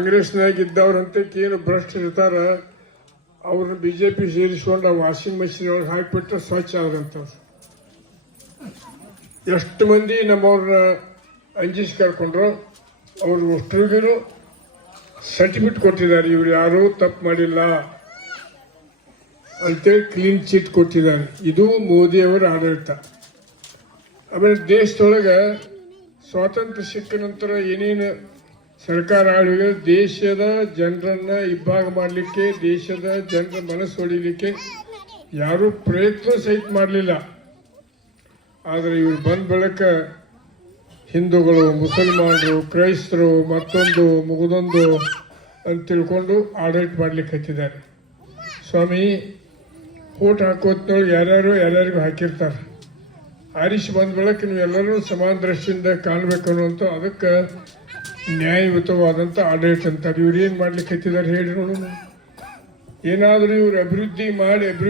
ಕಾಂಗ್ರೆಸ್ನಾಗ ಇದ್ದವ್ರಂತೆ ಏನು ಭ್ರಷ್ಟ ಇರ್ತಾರ, ಅವ್ರನ್ನ ಬಿಜೆಪಿ ಸೇರಿಸ್ಕೊಂಡು ಆ ವಾಷಿಂಗ್ ಮೆಷಿನ್ ಒಳಗೆ ಹಾಕಿಬಿಟ್ರೆ ಸ್ವಚ್ಛ ಆದಂಥವ್ರು ಎಷ್ಟು ಮಂದಿ ನಮ್ಮವ್ರನ್ನ ಅಂಜಿಸಿ ಕರ್ಕೊಂಡ್ರು, ಅವ್ರು ಅಷ್ಟ್ರಿಗೂ ಸರ್ಟಿಫಿಕೇಟ್ ಕೊಟ್ಟಿದ್ದಾರೆ, ಇವ್ರು ಯಾರೂ ತಪ್ಪು ಮಾಡಿಲ್ಲ ಅಂತೇಳಿ ಕ್ಲೀನ್ ಚಿಟ್ ಕೊಟ್ಟಿದ್ದಾರೆ. ಇದು ಮೋದಿಯವರ ಆಡಳಿತ. ಆಮೇಲೆ ದೇಶದೊಳಗೆ ಸ್ವಾತಂತ್ರ್ಯ ಸಿಕ್ಕ ನಂತರ ಏನೇನು ಸರ್ಕಾರ ಆಳಿಗೆ ದೇಶದ ಜನರನ್ನ ಇಬ್ಬಾಗ ಮಾಡಲಿಕ್ಕೆ, ದೇಶದ ಜನರ ಮನಸ್ಸು ಹೊಡಿಲಿಕ್ಕೆ ಯಾರೂ ಪ್ರಯತ್ನ ಸಹಿತ ಮಾಡಲಿಲ್ಲ. ಆದರೆ ಇವರು ಬಂದ ಬಳಿಕ ಹಿಂದೂಗಳು, ಮುಸಲ್ಮಾನರು, ಕ್ರೈಸ್ತರು, ಮತ್ತೊಂದು ಮುಗಿದೊಂದು ಅಂತ ತಿಳ್ಕೊಂಡು ಆಡಳಿತ ಮಾಡಲಿಕ್ಕೆ ಹತ್ತಿದ್ದಾರೆ. ಸ್ವಾಮಿ ಓಟ್ ಹಾಕೋತ್ನೊಳಗೆ ಯಾರ್ಯಾರು ಎಲ್ಲರಿಗೂ ಹಾಕಿರ್ತಾರೆ. ಆರಿಸಿ ಬಂದ ಬಳಿಕ ನೀವೆಲ್ಲರೂ ಸಮಾನ ದೃಷ್ಟಿಯಿಂದ ಕಾಣಬೇಕು ಅನ್ನುವಂಥ ಅದಕ್ಕೆ ನ್ಯಾಯಯುತವಾದಂಥ ಆಡಳಿತ ಅಂತಾರೆ ಇವ್ರು ಏನು ಮಾಡ್ಲಿಕ್ಕೆ ಹತ್ತಿದ್ದಾರೆ ಹೇಳಿ ನೋಡೋಣ. ಏನಾದರೂ ಇವ್ರು ಅಭಿವೃದ್ಧಿ ಮಾಡಿ ಅಭಿವೃದ್ಧಿ